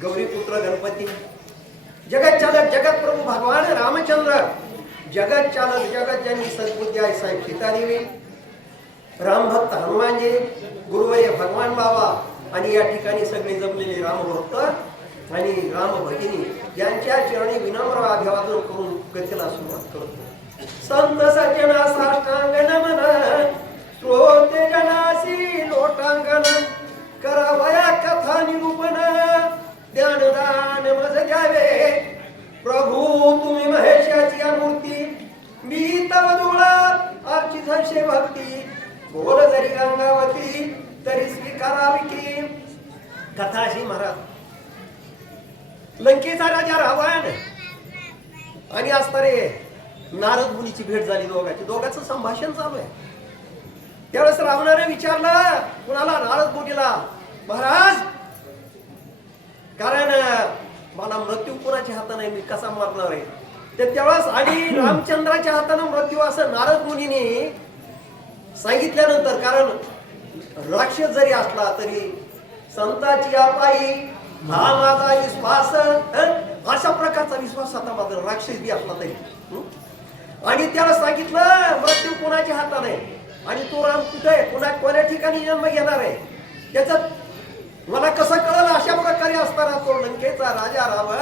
गौरीपुत्र गणपती, जगत चालक जगत प्रभू भगवान रामचंद्र, जगत चालक जगत ज्यांनी सद्बुद्धी आहे साहेब सीतादेवी, रामभक्त हनुमानजी, गुरुवर्य भगवान बाबा आणि या ठिकाणी सगळे जमलेले रामभक्त आणि राम भगिनी यांच्या चरणी विनम्र अभिवादन करून कथेला सुरुवात करतो. संत सज्जना साष्टांग नमन, श्रोते जनासी लोटांगण, करावया कथा निरूपण, ज्ञानदान मज द्यावे प्रभू तुम्ही महेशाची मूर्ती, मी तव धुळा अर्चित हर्षे भक्ती, बोल जरी गंगावती तरी स्वीकारावी की. कथा अशी महाराज, लंकेचा राजा रावण आणि असणारे नारद मुनीची भेट झाली दोघांचं संभाषण चालू आहे. त्यावेळेस रावणाने विचारलं कुणाला, नारद मुनीला, महाराज कारण मला मृत्यू कुणाच्या हाताने मी कसा मारणार आहे. तर त्यावेळेस आणि रामचंद्राच्या हाताने मृत्यू असं नारद मुनीने सांगितल्यानंतर, कारण राक्षस जरी असला तरी संताची अपाई हा माझा विश्वास, अशा प्रकारचा विश्वास आता माझा राक्षस बी असला तरी. आणि त्याला सांगितलं मृत्यू कोणाच्या हाताने आणि तो राम कुठे कोण्या ठिकाणी जन्म घेणार आहे त्याच्यात मला कसं कळलं. अशा प्रकारे असताना तो लंकेचा राजा रावण